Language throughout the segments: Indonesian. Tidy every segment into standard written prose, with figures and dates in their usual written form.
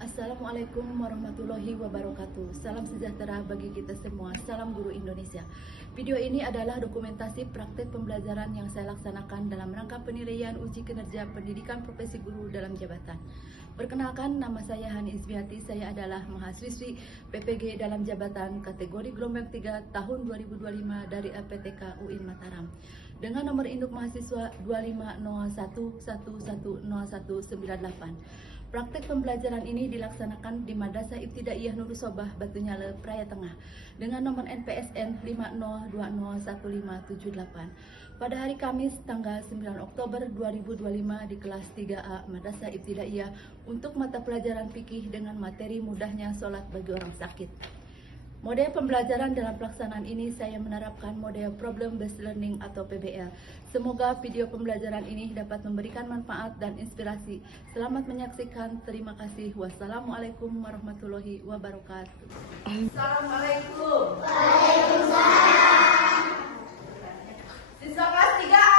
Assalamualaikum warahmatullahi wabarakatuh. Salam sejahtera bagi kita semua. Salam Guru Indonesia. Video ini adalah dokumentasi praktek pembelajaran yang saya laksanakan dalam rangka penilaian uji kinerja pendidikan profesi guru dalam jabatan. Perkenalkan, nama saya Hani Ismiati. Saya adalah mahasiswi PPG dalam jabatan kategori gelombang 3 tahun 2025 dari LPTK UIN Mataram. Dengan nomor induk mahasiswa 2501110198. Praktek pembelajaran ini dilaksanakan di Madrasah Ibtidaiyah Nurul Sobah, Batunyale, Praia Tengah dengan nomor NPSN 50201578. Pada hari Kamis tanggal 9 Oktober 2025 di kelas 3A Madrasah Ibtidaiyah untuk mata pelajaran fikih dengan materi mudahnya sholat bagi orang sakit. Model pembelajaran dalam pelaksanaan ini saya menerapkan model Problem Based Learning atau PBL. Semoga video pembelajaran ini dapat memberikan manfaat dan inspirasi. Selamat menyaksikan. Terima kasih. Wassalamualaikum warahmatullahi wabarakatuh. Assalamualaikum. Waalaikumsalam. Siswa kelas 3A?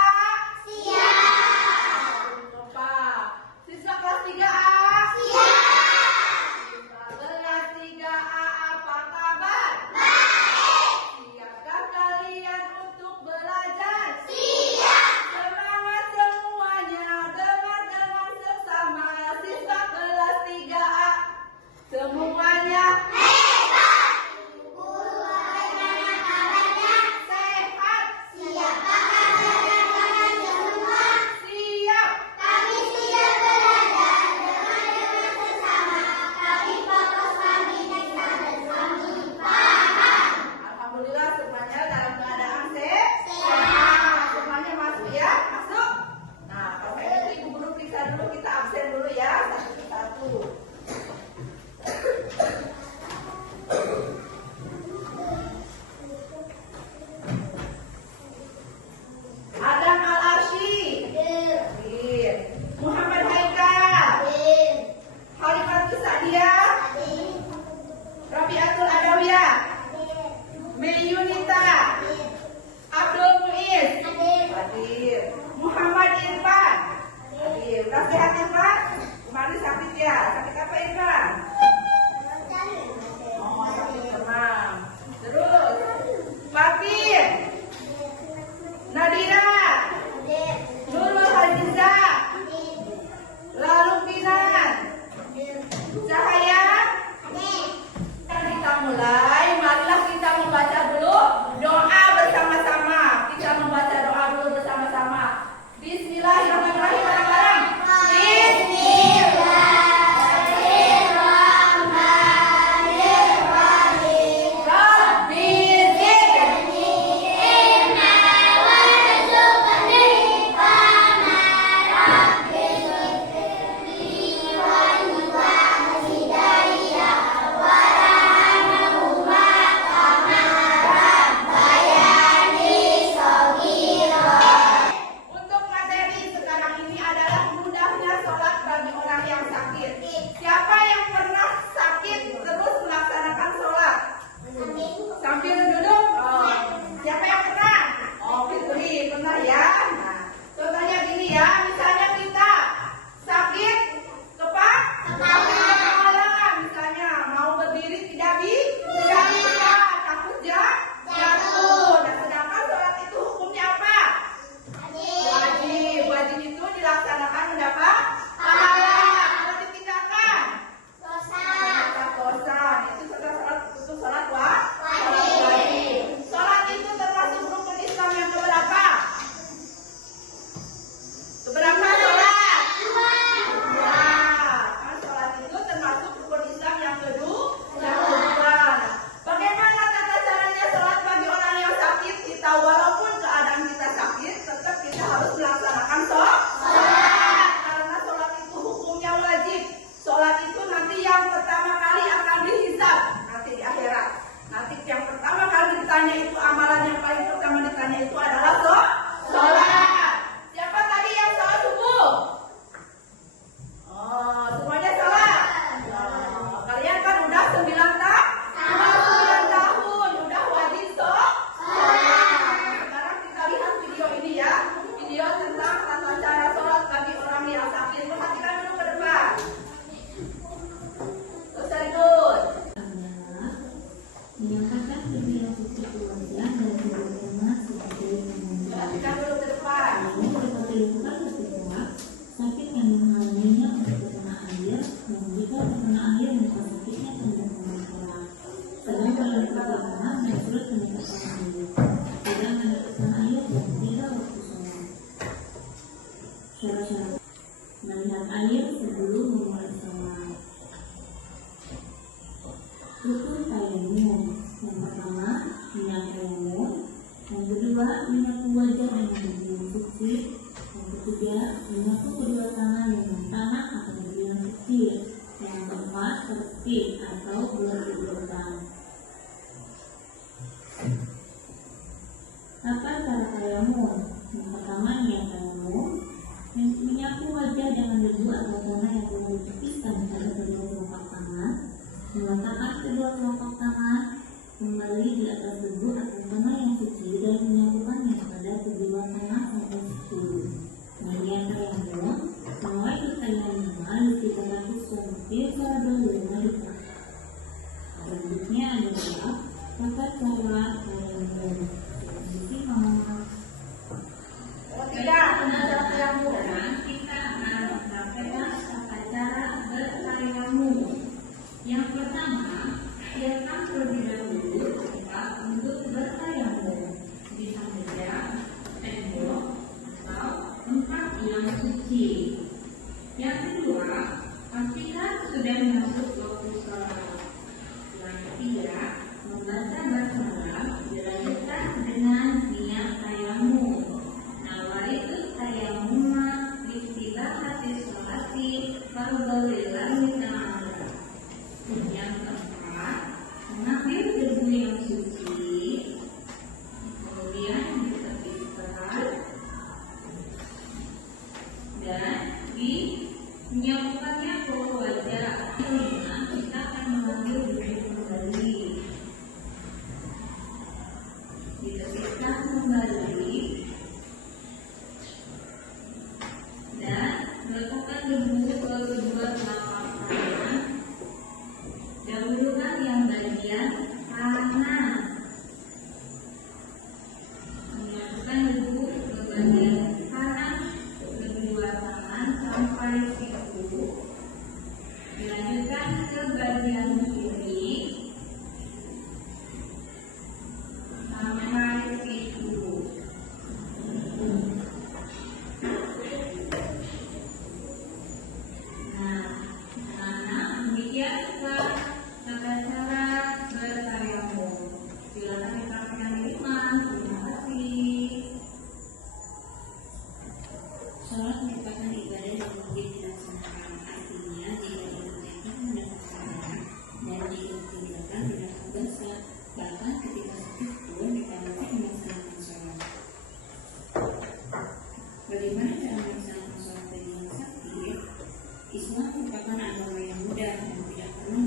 Siap. Bapak. Siswa kelas 3A? Siap. Kelas 3A apa kabar? Baik. Siapkah kalian untuk belajar? Siap. Semangat semuanya, dengar dengan seksama. Siswa kelas 3A semuanya hebat. Guru bagaimana kabarnya? Sehat. Siap. tertib atau berurutan. Tata cara tayamum. Yang pertama niat tayamum, menyapu wajah dengan debu atau tanah yang telah ditepiskan pada kedua telapak tangan, meletakkan kedua telapak tangan kembali di atas debu atau tanah yang suci dan menyapukannya pada kedua tangan sampai suci. Niat tayamum, mulai tayamum di 300 cm pada 5 dekat. Selanjutnya adalah tata cara tayamum. Tidak, benar tayamum. Kita akan mempraktekkan tata cara bertayamum. Yang pertama, siapkan terlebih dahulu tempat untuk bertayamum. Bisa saja tembok atau tempat yang suci. Yang kedua, pastikan sudah masuk waktu sholat. Yang ketiga, membaca basmalah dilanjutkan dengan niat tayamum. Nawaitu tayamuma istibahati sholati fardholillahi ta'ala. Yang keempat, mengambil debu yang suci, kemudian ditepiskan dan menyapukannya ke wajah. Kelima, kita akan mengambil debu kembali, ditepiskan kembali dan meletakkan debu ke kedua telapak tangan. Dahulukan yang bagian kanan, menyatukan debu ke bagian kanan kedua tangan sampai siku. Dilanjutkan ke bagian kiri sampai siku. Nah, anak-anak, demikian tata cara bertayamum. Silakan dipraktikkan di rumah. Terima kasih. Sholat merupakan ibadah yang wajib dilaksanakan. Artinya, jika dikerjakan berdasarkan dan jika ditinggalkan berdasarkan dosa. Bahkan ketika sakit pun diperlukan melaksanakan sholat. Bagaimana cara melaksanakan sholat bagi yang sakit? Islam merupakan agama yang mudah dan tidak pernah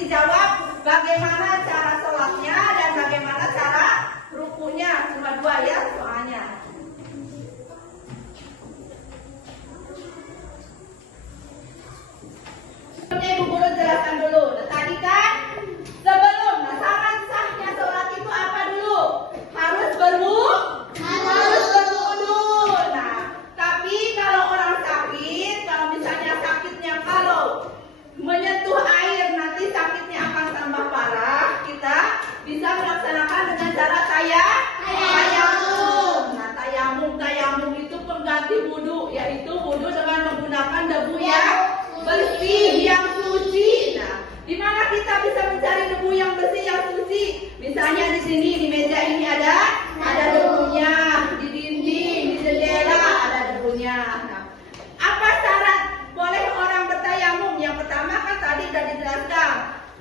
dijawab bagaimana cara sholatnya dan bagaimana cara rukunya. Cuma 2 ya soalnya. Oke, Ibu Guru jelaskan dulu. Nah, tadi kan sebelum syarat sahnya sholat itu apa dulu? Harus berwudu. Nah, tapi kalau orang sakit, kalau misalnya sakitnya kalau menyentuh air nanti sakitnya akan tambah parah, kita bisa melaksanakan dengan cara tayamum. Nah, tayamum itu pengganti wudu, yaitu wudu dengan menggunakan debu yang bersih, yang suci. Nah, di mana kita bisa mencari debu yang bersih, yang suci? Misalnya di sini, di meja ini ada debunya, di dinding, di jendela ada debunya. Nah, apa syarat boleh orang bertayamum? Yang pertama kan tadi sudah dijelaskan,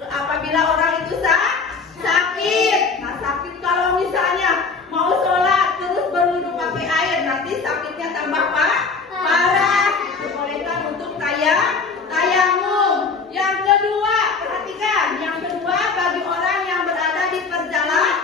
apabila orang itu sakit. Nah, sakit kalau misalnya mau sholat terus berwudu pakai air, nanti sakitnya tambah parah. Dibolehkan untuk tayamum. Yang kedua, perhatikan. Yang kedua, bagi orang yang berada di perjalanan.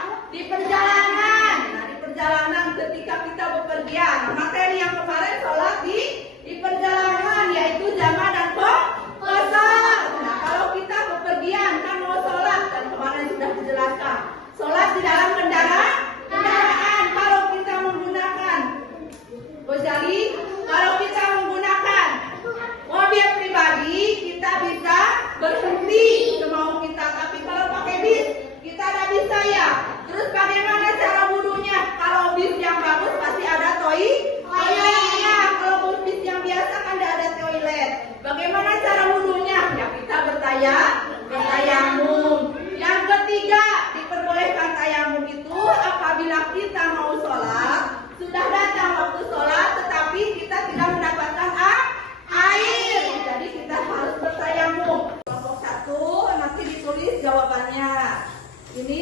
Nah, di perjalanan ketika kita bepergian. Nah, materi yang kemarin sholat di perjalanan, yaitu jamaah dan qasar. Nah, kalau kita bepergian kan mau sholat, dan kemarin sudah dijelaskan, sholat di dalam kendaraan. Kalau kita menggunakan gojali, kalau kita menggunakan mobil pribadi, kita bisa berhenti semau kita. Tapi kalau pakai bis, kita tidak bisa ya. Terus bagaimana cara wudunya? Kalau bis yang bagus pasti ada toiletnya. Kalau bis yang biasa kan tidak ada toilet. Bagaimana cara wudunya? Ya kita bertayamum. Yang ketiga, diperbolehkan tayamum itu apabila kita mau sholat, sudah datang waktu sholat, tetapi kita tidak mendapatkan air. Jadi kita harus bertayamum. Kelompok 1 nanti ditulis jawabannya. Ini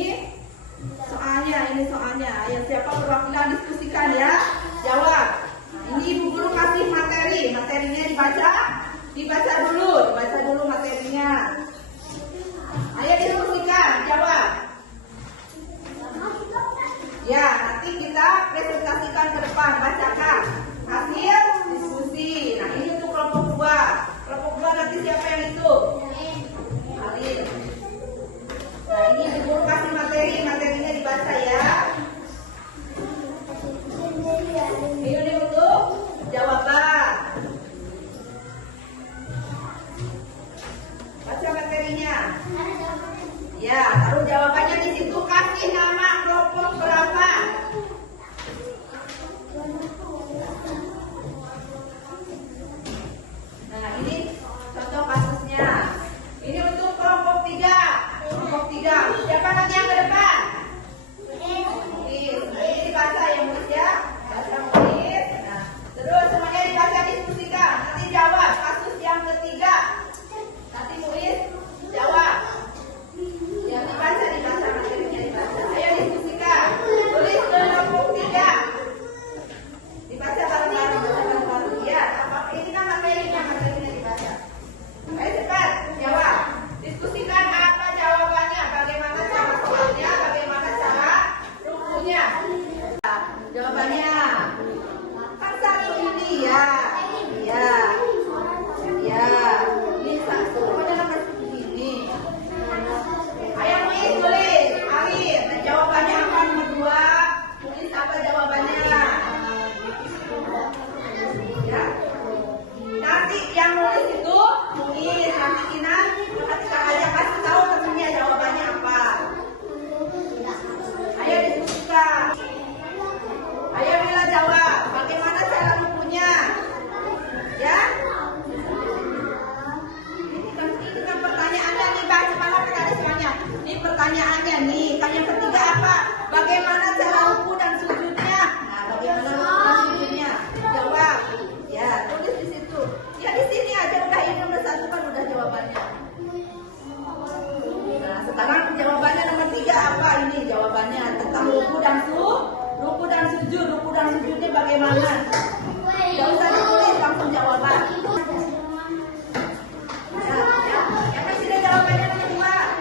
soalnya. Yang siapa perwakilan diskusikan ya. Jawab. Nah, ini Ibu Guru kasih materinya dibaca dulu materinya. Ayo diskusikan, jawab. Ya, nanti kita presentasikan ke depan, bacakan hasil diskusi. Nah, ini untuk kelompok 2. Kelompok 2 nanti siapa yang itu? Alin. Nah, ini Ibu Guru kasih materinya dibaca ya. Ini untuk jawaban. Baca materinya. Ya, taruh jawabannya di situ, kasih nama kelompok berapa. Nah, ini contoh kasusnya. Ini untuk kelompok 3. Siapa nanti yang ke depan? Ini dibaca ya, Mulis ya. Baca Mulis. Nah, terus semuanya dibaca, diskusikan. Nanti jawab kasus yang ketiga. Nanti Mulis jawab. Yang dibaca materinya dibaca. Ayo diskusikan. Tulis kelompok 3. Dibaca bareng-bareng. Ya, apa ini kan materinya dibaca. Ayo cepat jawab. Diskusikan apa jawabannya, bagaimana cara sholatnya, bagaimana cara rukunya. Jawabannya kan 1 ini ya. Ini 1. Pokoknya nomor ini. Ayo tulis. Alin. Nah, jawabannya apa nomor 2? Tulis apa jawabannya? Ya. Nanti yang nulis itu nanti Kinan aja kasih tahu temennya jawabannya apa. Ayo diskusikan. Ayo Mila jawab. Bagaimana cara rukunya? Ya. Ini kan pertanyaannya nih, baca mana pertanyaan semuanya. Ini pertanyaannya nih. Kan yang ketiga apa? Bagaimana cara ruku dan sujudnya? Nah, bagaimana ruku dan sujudnya? Jawab. Ya, tulis di situ. Ya di sini aja udah, ini nomor 1 kan udah jawabannya. Nah, sekarang jawabannya nomor 3 apa? Ini jawabannya tentang ruku dan sujud. Ruku dan sujudnya bagaimana? Tidak usah ditulis, langsung jawaban. Ya, yang masih ada jawabannya nomor 2.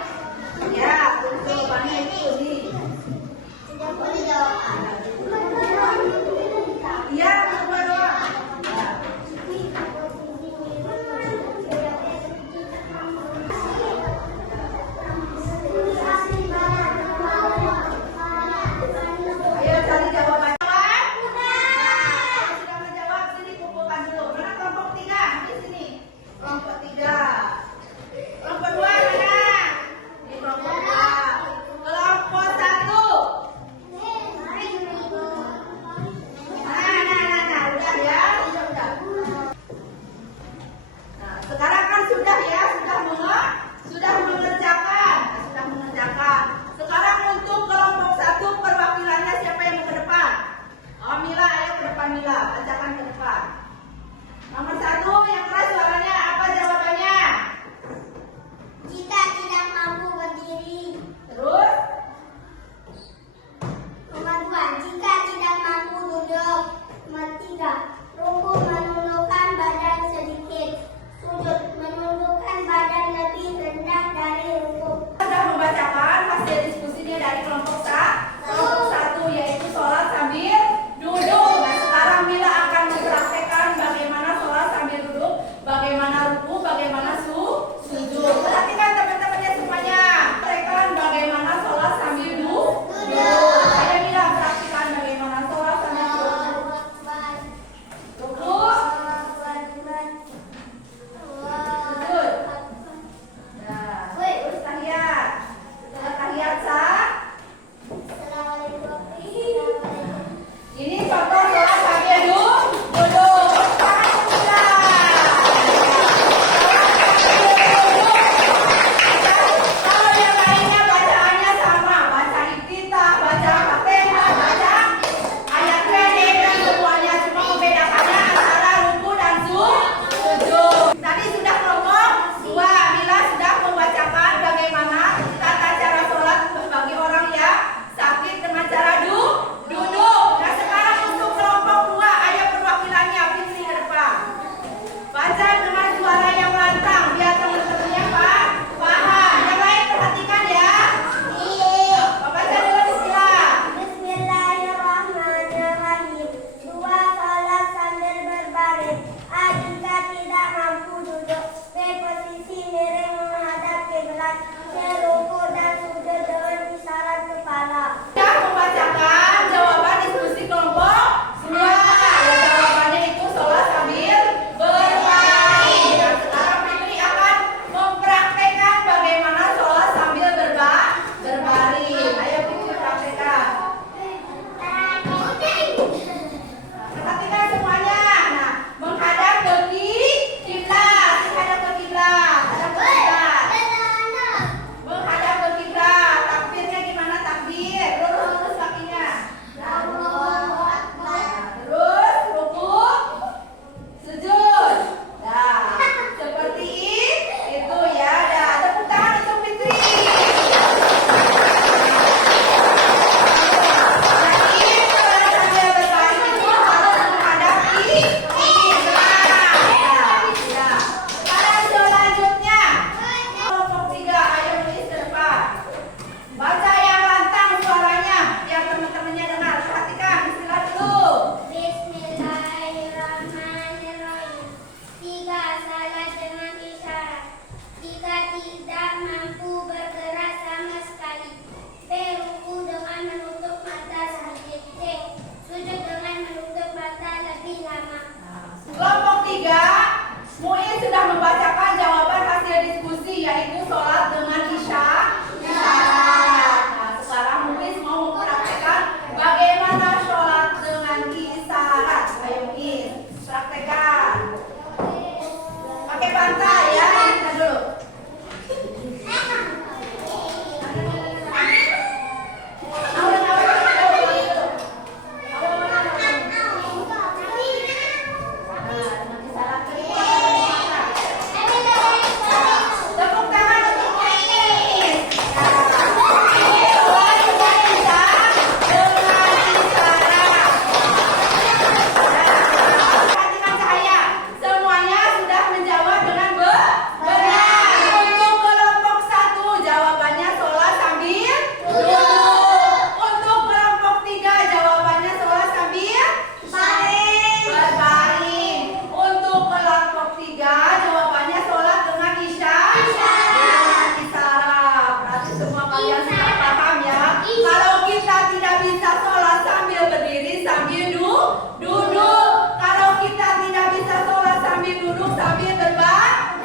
Kalian sudah paham ya? Kalau kita tidak bisa sholat sambil berdiri, sambil duduk. Kalau kita tidak bisa sholat sambil duduk, sambil berbaring.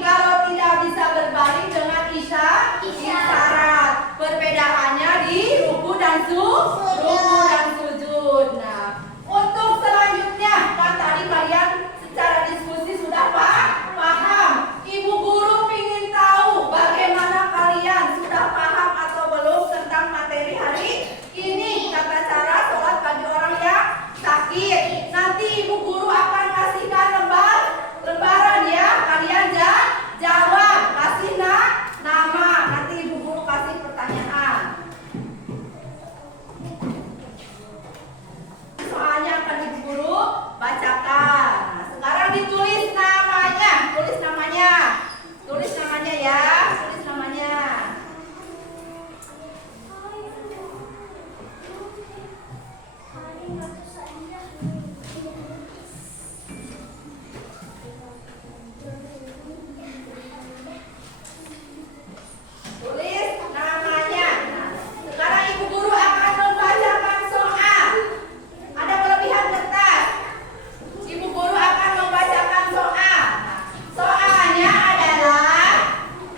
Kalau tidak bisa berbaring dengan isyarat. Perbedaannya di ruku dan sujud. Nah, untuk selanjutnya kan tadi kalian secara diskusi sudah paham. Ibu guru ingin tahu bagaimana kalian sudah paham atau belum tentang materi hari ini, tata cara sholat bagi orang yang sakit. Nanti ibu guru akan kasihkan lembaran ya, kalian jawab, kasih nama. Nanti ibu guru kasih pertanyaan. Soalnya akan ibu guru bacakan. Nah, sekarang ditulis namanya. Tulis namanya ya. Tulis namanya. Tulis namanya. Nah, sekarang ibu guru akan membacakan soal. Ada kelebihan kertas. Ibu guru akan membacakan soal. Soalnya adalah,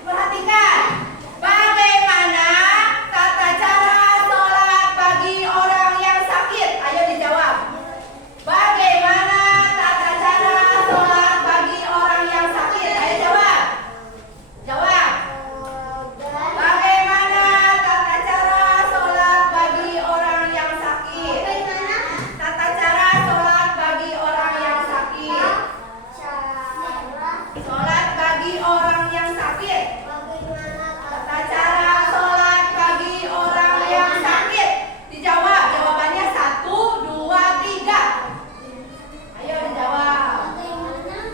perhatikan, bagaimana tata cara sholat bagi orang yang sakit? Ayo dijawab. Bagaimana tata cara sholat bagi orang yang sakit? Ayo jawab. Jawab. Bagaimana tata cara sholat bagi orang yang sakit? Tata cara sholat bagi orang yang sakit. Sholat bagi orang yang sakit. Tata cara sholat bagi orang yang sakit. Dijawab. Jawabannya 1, 2, 3. Ayo dijawab.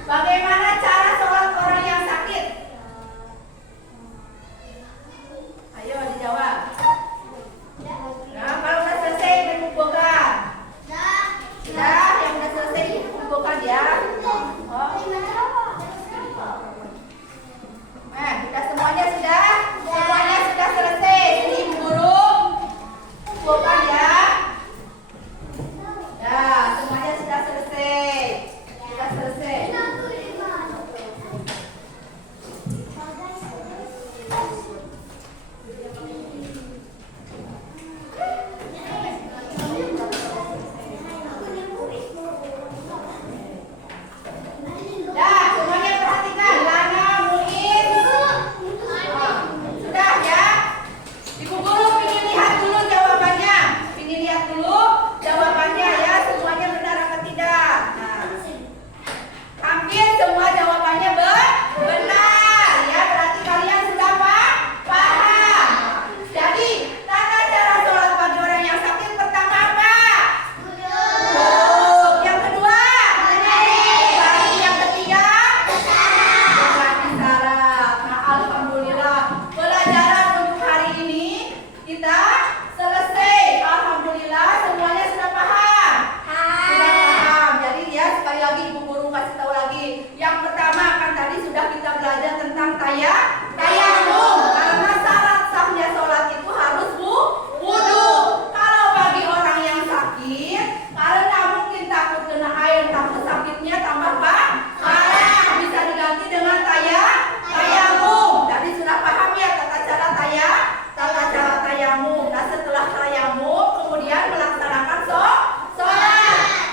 Bagaimana cara sholat orang yang sakit? Ayo dijawab. Nah, kalau udah selesai dikumpulkan. Sudah, yang udah selesai dikumpulkan ya. Oh. Sudah semuanya sudah? Semuanya sudah selesai. Jadi ibu guru kumpulkan ya. Ya, semuanya sudah selesai. Sudah selesai. Dah, semuanya perhatikan. Lana, Muin. Sudah ya. Ibu guru ingin lihat dulu jawabannya. Ingin lihat dulu jawabannya ya. Semuanya benar atau tidak? Nah, hampir semua jawabannya benar ya. Berarti kalian sudah paham. Jadi, tata cara sholat bagi orang yang sakit pertama apa? Yang kedua, baru yang ketiga, dengan isyarat. Nah, alhamdulillah pelajaran untuk hari ini kita selesai. Alhamdulillah semuanya sudah paham. Sudah paham. Jadi ya, sekali lagi ibu guru kasih tahu lagi. Yang pertama kan tadi sudah kita belajar tentang tayamum. Karena syarat sahnya sholat itu harus wudu. Kalau bagi orang yang sakit, karena mungkin takut kena air, takut sakitnya tambah parah, bisa diganti dengan tayamum. Jadi sudah paham ya tata cara tayamum. Nah, setelah tayamum kemudian melaksanakan sholat.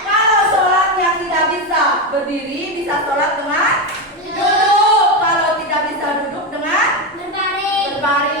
Kalau sholatnya tidak bisa berdiri, bisa sholat dengan duduk. Kalau tidak bisa duduk dengan berbaring.